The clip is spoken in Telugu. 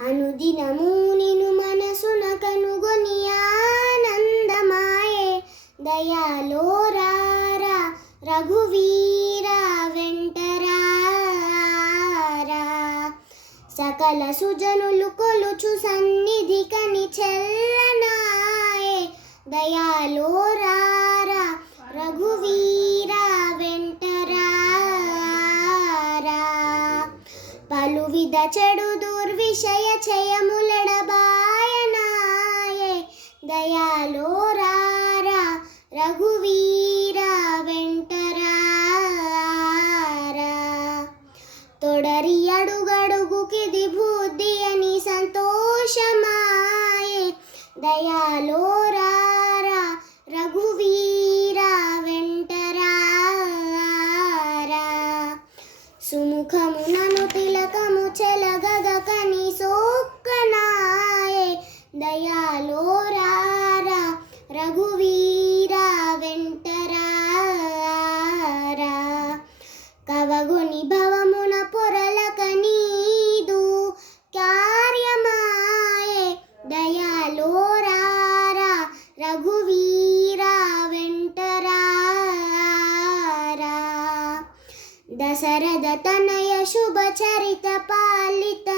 అనుదినము నిను మనసున కనుగొని ఆనందమాయే దయాలో రారా రఘువీర వెంటరారా. సకల సుజనులు కొలుచు సన్నిధి కని చెల్లనాయే దయాలో రారా రఘువీర వెంటరారా. పలువిధ చెడు దుర్విషయ చయములెడబాయనాయే దయాలో రారా రఘువీర వెంటరారా. తొడరి అడుగడుగుకిది బుద్ధి అని సంతోషమాయే దయాలో రారా రఘువీర వెంటరారా. సుముఖమునను తిలకము చెలగగకని సోక్కనాయే దయాలో రారా రఘువీర వెంటరారా. కవగొని భవమున పొరలక నీదు కార్యమాయే దయాలో రారా రఘువీర వెంటరారా. దశరథ తనయ శుభ చరిత పాలిత